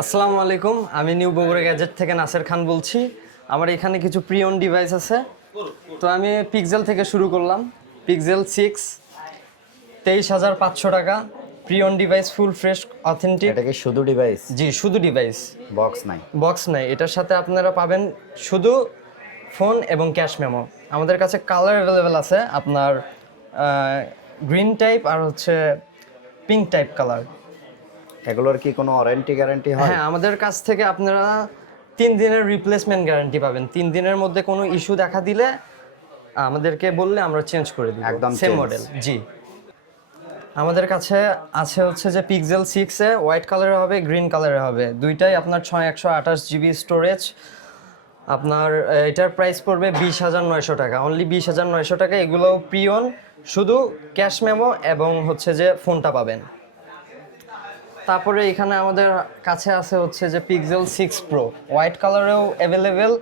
আসসালামু আলাইকুম আমি নিউ বগুড়া গ্যাজেট থেকে নাসের খান বলছি। আমার এখানে কিছু প্রিয়ন ডিভাইস আছে। তো আমি পিক্সেল থেকে শুরু করলাম। পিক্সেল সিক্স তেইশ হাজার পাঁচশো টাকা। Preowned device full fresh authentic এটা কি শুধু ডিভাইস জি শুধু ডিভাইস বক্স নাই। বক্স নাই। এটার সাথে আপনারা পাবেন শুধু ফোন এবং ক্যাশ মেমো আমাদের কাছে কালার অ্যাভেলেবেল আছে আপনার গ্রিন টাইপ আর হচ্ছে পিঙ্ক টাইপ কালার এগুলোর কি কোনো ওয়ারেন্টি গ্যারান্টি হয়? হ্যাঁ আমাদের কাছ থেকে আপনারা তিন দিনের রিপ্লেসমেন্ট গ্যারান্টি পাবেন। তিন দিনের মধ্যে কোনো ইস্যু দেখা দিলে আমাদেরকে বললে আমরা চেঞ্জ করে দিই একদম সেম মডেল জি। আমাদের কাছে আছে হচ্ছে যে পিক্সেল সিক্সে হোয়াইট কালারের হবে গ্রিন কালারের হবে। দুইটাই আপনার ছয় একশো আঠাশ জিবি স্টোরেজ আপনার এটার প্রাইস পড়বে বিশ হাজার নয়শো টাকা। অনলি বিশ হাজার নয়শো টাকা এগুলোও প্রিয়ন শুধু ক্যাশ মেমো এবং হচ্ছে যে ফোনটা পাবেন। তারপরে এখানে আমাদের কাছে আছে হচ্ছে যে পিক্সেল সিক্স প্রো হোয়াইট কালারেও অ্যাভেলেবেল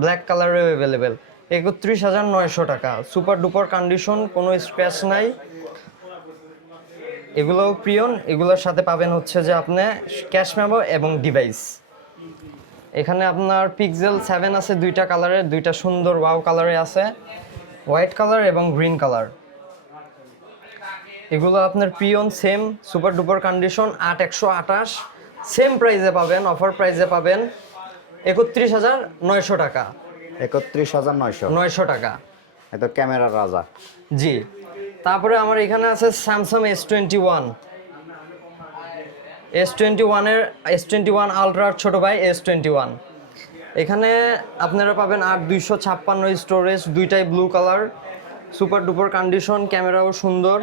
ব্ল্যাক কালারেও অ্যাভেলেবেল একত্রিশ হাজার নয়শো টাকা। সুপার ডুপার কন্ডিশন কোনো স্ক্র্যাচ নাই। এগুলোও প্রিয়ন এগুলোর সাথে পাবেন হচ্ছে যে আপনি ক্যাশ মেমো এবং ডিভাইস এখানে আপনার পিক্সেল সেভেন আছে দুইটা কালারের দুইটা সুন্দর ওয়াও কালারে আছে। হোয়াইট কালার এবং গ্রিন কালার এগুলো আপনার preowned same super duper condition আট একশো আঠাশ। সেম প্রাইসে পাবেন অফার প্রাইসে পাবেন একত্রিশ হাজার নয়শো টাকা। একত্রিশ হাজার নয়শো। নয়শো টাকা। এত ক্যামেরার রাজা। জি। তারপরে আমার এখানে আছে Samsung S twenty one S twenty ওয়ানের এস টোয়েন্টি ওয়ান আলট্রার ছোটো ভাই এস টোয়েন্টি ওয়ান এখানে আপনারা পাবেন আট দুইশো ছাপ্পান্ন স্টোরেজ দুইটাই blue colour super duper condition ক্যামেরাও সুন্দর।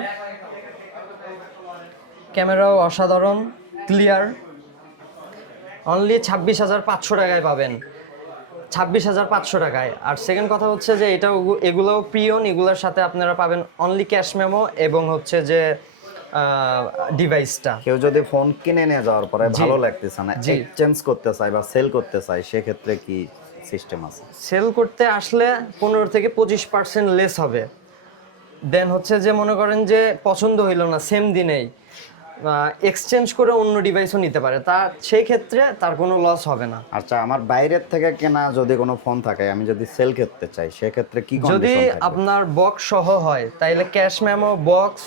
ক্যামেরাও অসাধারণ ক্লিয়ার অনলি ছাব্বিশ হাজার পাঁচশো টাকায় পাবেন। ছাব্বিশ হাজার পাঁচশো টাকায়। আর সেকেন্ড কথা হচ্ছে যে এটা এগুলোও প্রিয়ন এগুলোর সাথে আপনারা পাবেন অনলি ক্যাশ মেমো এবং হচ্ছে যে ডিভাইসটা কেউ যদি ফোন কিনে নিয়ে যাওয়ার পরে ভালো লাগতেছে না জি। এক্সচেঞ্জ করতে চায় বা সেল করতে চায় সেক্ষেত্রে কি সিস্টেম আছে? সেল করতে আসলে পনেরো থেকে পঁচিশ পার্সেন্ট লেস হবে। দেন হচ্ছে যে মনে করেন যে পছন্দ হইল না সেম দিনেই। এক্সচেঞ্জ করে অন্য ডিভাইসও নিতে পারে। তা সেই ক্ষেত্রে তার কোনো লস হবে না। আচ্ছা আমার বাইরের থেকে কেনা যদি কোনো ফোন থাকে আমি যদি সেল করতে চাই সেক্ষেত্রে কি যদি আপনার বক্স সহ হয় তাইলে ক্যাশ মেমো বক্স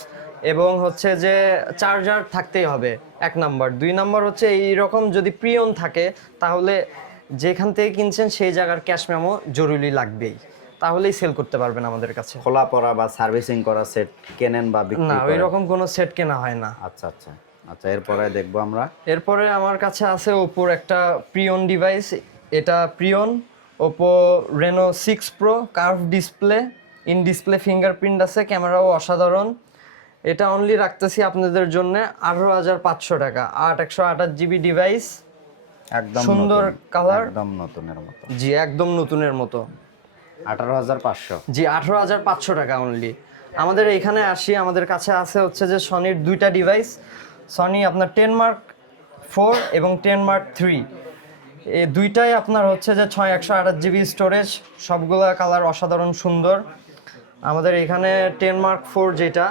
এবং হচ্ছে যে চার্জার থাকতেই হবে এক নাম্বার দুই নাম্বার হচ্ছে এই রকম যদি প্রিয়ন থাকে তাহলে যেখান থেকে কিনছেন সেই জায়গার ক্যাশ মেমো জরুরি লাগবেই। তাহলেই সেল করতে পারবেন আমাদের কাছে। খোলা পড়া বা সার্ভিসিং করা সেট কেনেন বা বিক্রি না ওই রকম কোনো সেট কেনা হয় না। আচ্ছা আচ্ছা। আচ্ছা এরপরে দেখব আমরা। এরপরে আমার কাছে আছে ওপোর একটা প্রিয়ন ডিভাইস এটা preowned Oppo Reno six pro curve display in display fingerprint আছে ক্যামেরাও অসাধারণ। এটা অনলি রাখতেছি আপনাদের জন্য আঠারো হাজার পাঁচশো টাকা। আট একশো আঠাশ জিবি ডিভাইস একদম সুন্দর কালার। একদম নতুনের মতো। জি একদম নতুনের মতো। আঠারো হাজার পাঁচশো। জি, আঠারো হাজার পাঁচশো টাকা অনলি আমাদের এখানে আসি, আমাদের কাছে আছে হচ্ছে যে সনির দুইটা ডিভাইস সনি আপনার টেন মার্ক ফোর এবং টেন মার্ক থ্রি এই দুইটাই আপনার হচ্ছে যে ছয়, একশো আঠাশ জিবি স্টোরেজ সবগুলা কালার অসাধারণ সুন্দর। আমাদের এখানে টেন মার্ক ফোর যেটা,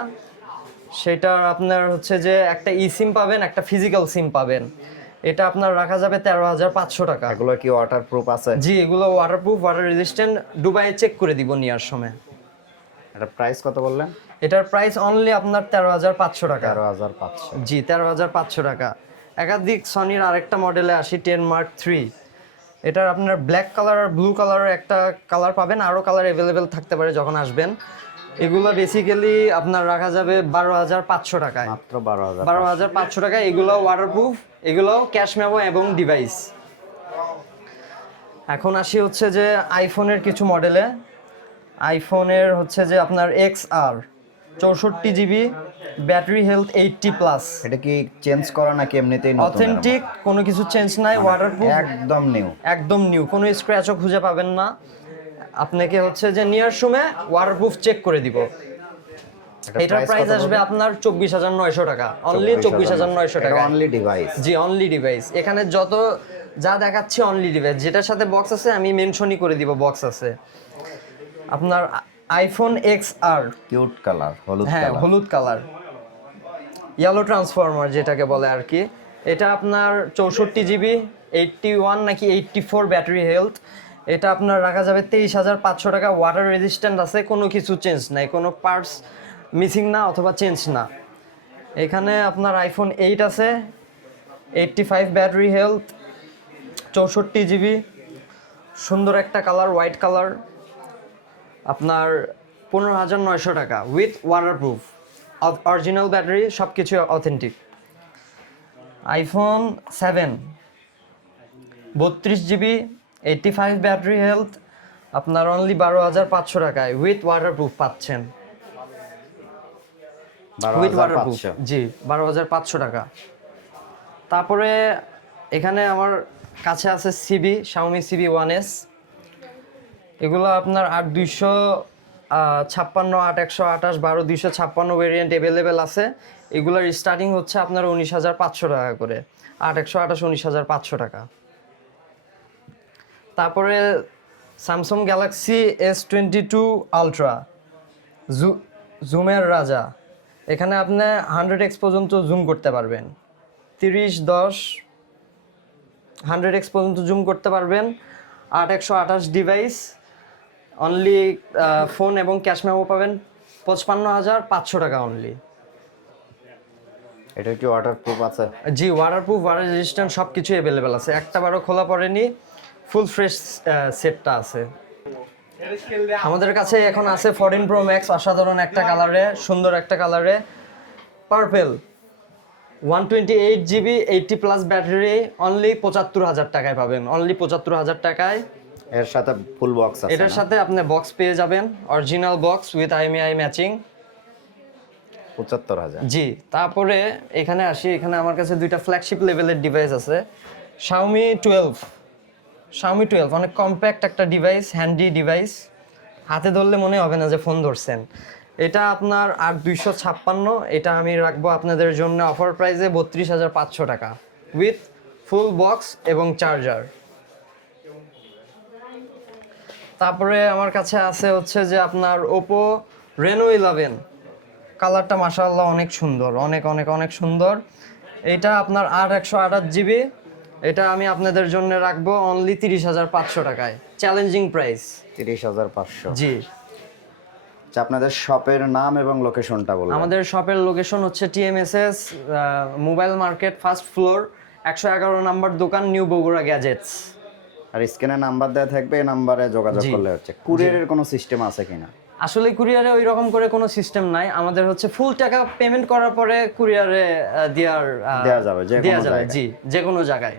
সেটার আপনার হচ্ছে যে একটা ই সিম পাবেন, একটা ফিজিক্যাল সিম পাবেন। এটা আপনার রাখা যাবে তেরো হাজার পাঁচশো টাকা। এগুলো কি ওয়াটার প্রুফ আছে? জি এগুলো ওয়াটারপ্রুফ ওয়াটার রেজিস্ট্যান্ট দুবাইয়ে চেক করে দিব নেওয়ার সময়। এটা প্রাইস কত বললেন? এটার প্রাইস অনলি আপনার তেরো হাজার পাঁচশো টাকা। তেরো হাজার পাঁচশো। জি তেরো হাজার পাঁচশো টাকা। একাধিক সনির আরেকটা মডেলে আসি টেন মার্ক থ্রি এটার আপনার ব্ল্যাক কালার আর ব্লু কালারের একটা কালার পাবেন আরও কালার অ্যাভেলেবেল থাকতে পারে যখন আসবেন। এগুলো বেসিক্যালি আপনার রাখা যাবে বারো হাজার পাঁচশো টাকায়। মাত্র বারো হাজার বারো হাজার পাঁচশো টাকায় এগুলো ওয়াটারপ্রুফ এগুলো ক্যাশ মেমো এবং ডিভাইস। এখন আসি হচ্ছে যে আইফোনের কিছু মডেলে। আইফোনের হচ্ছে যে আপনার এক্স আর চৌষট্টি GB battery health eighty plus. এটা কি চেঞ্জ করা নাকি এমনিতেই অথেন্টিক কোনো কিছু চেঞ্জ নাই ওয়াটারপ্রুফ একদম নিউ একদম নিউ কোনো স্ক্র্যাচও খুঁজে পাবেন না। আপনাকে হচ্ছে যে নেওয়ার সময় ওয়াটারপ্রুফ চেক করে দিব। এটার প্রাইস আসবে আপনার চব্বিশ হাজার নয়শো টাকা। অনলি চব্বিশ হাজার নয়শো টাকা। অনলি ডিভাইস জি অনলি ডিভাইস এখানে যত যা দেখাচ্ছি অনলি ডিভাইস যেটার সাথে বক্স আছে আমি মেনশনই করে দিব বক্স আছে। আপনার iPhone X R cute colour হলুদ হ্যাঁ হলুদ কালার ইয়েলো ট্রান্সফরমার যেটাকে বলে আর কি। এটা আপনার চৌষট্টি জিবি এইটটি ওয়ান নাকি এইটটি ফোর ব্যাটারি হেলথ এটা আপনার রাখা যাবে তেইশ হাজার পাঁচশো টাকা। ওয়াটার রেজিস্ট্যান্ট আছে কোনো কিছু চেঞ্জ নাই। কোনো পার্টস মিসিং না অথবা চেঞ্জ না। এখানে আপনার আইফোন এইট আছে এইটটি ফাইভ ব্যাটারি হেলথ চৌষট্টি জিবি সুন্দর একটা কালার হোয়াইট কালার আপনার পনেরো হাজার নয়শো টাকা উইথ ওয়াটারপ্রুফ অরিজিনাল ব্যাটারি সব কিছু অথেন্টিক আইফোন সেভেন বত্রিশ GB eighty five battery health আপনার অনলি বারো হাজার পাঁচশো টাকায় উইথ ওয়াটারপ্রুফ পাচ্ছেন। উইথ ওয়াটারপ্রুফ জি বারো হাজার পাঁচশো টাকা। তারপরে এখানে আমার কাছে আছে CB Xiaomi CB one S এগুলো আপনার আট দুইশো ছাপ্পান্ন আট একশো আঠাশ বারো দুইশো ছাপ্পান্ন ভেরিয়েন্ট অ্যাভেলেবেল আছে। এগুলোর স্টার্টিং হচ্ছে আপনার উনিশ হাজার পাঁচশো টাকা করে। আট একশো আঠাশ উনিশ হাজার পাঁচশো টাকা। তারপরে Samsung Galaxy S twenty two ultra জুমের রাজা। এখানে আপনি হান্ড্রেড এক্স পর্যন্ত জুম করতে পারবেন। তিরিশ দশ হান্ড্রেড এক্স পর্যন্ত জুম করতে পারবেন। আট একশো আঠাশ ডিভাইস অনলি ফোন এবং ক্যাশ মেমো পাবেন। পঁচপান্ন হাজার পাঁচশো টাকা অনলি এটা কি ওয়াটার প্রুফ আছে? জি ওয়াটারপ্রুফ ওয়াটার রেজিস্ট্যান্ট সব কিছু অ্যাভেলেবেল আছে। একটা বারও খোলা পড়েনি। ফুল ফ্রেশ সেটটা আছে। আমাদের কাছে এখন আছে ফরেন প্রো ম্যাক্স অসাধারণ একটা কালারে সুন্দর একটা কালারে purple one twenty eight GB eighty plus battery only পঁচাত্তর হাজার টাকায় পাবেন। অনলি পঁচাত্তর হাজার টাকায়। এর সাথে ফুল বক্স আছে এটার সাথে আপনি বক্স পেয়ে যাবেন। Original box with IMEI matching পঁচাত্তর হাজার। জি তারপরে এখানে আসি। এখানে আমার কাছে দুইটা ফ্ল্যাগশিপ লেভেলের ডিভাইস আছে। শাওমি টুয়েলভ শাওমি টুয়েলভ অনেক কম্প্যাক্ট একটা ডিভাইস হ্যান্ডি ডিভাইস হাতে ধরলে মনে হবে না যে ফোন ধরছেন। এটা আপনার আট দুইশো ছাপ্পান্ন, এটা আমি রাখব আপনাদের জন্য অফার প্রাইসে বত্রিশ হাজার পাঁচশো টাকা। উইথ ফুল বক্স এবং চার্জার তারপরে আমার কাছে আছে হচ্ছে যে আপনার ওপো রেনো ইলেভেন কালারটা মাশাআল্লাহ অনেক সুন্দর, অনেক অনেক অনেক সুন্দর। এটা আপনার আট একশো আঠাশ জিবি এটা আমি আপনাদের জন্য রাখব অনলি তিরিশ হাজার পাঁচশো টাকায়। চ্যালেঞ্জিং প্রাইস তিরিশ হাজার পাঁচশো। জি। আচ্ছা, আপনাদের শপের নাম এবং লোকেশনটা বলুন আমাদের শপের লোকেশন হচ্ছে TMSS mobile market first floor একশো এগারো নাম্বার দোকান নিউ বগুড়া গ্যাজেটস আর স্ক্রিনে নাম্বার দেওয়া থাকবে এই নাম্বারে যোগাযোগ করলে হচ্ছে। কুরিয়ারের কোনো সিস্টেম আছে কিনা? আসলে কুরিয়ারে ওই রকম করে কোনো সিস্টেম নাই। আমাদের হচ্ছে ফুল টাকা পেমেন্ট করার পরে কুরিয়ারে দেওয়ার দেয়া যাবে, যে কোনো যাবে। জায়গায়। জি যে কোনো জায়গায়।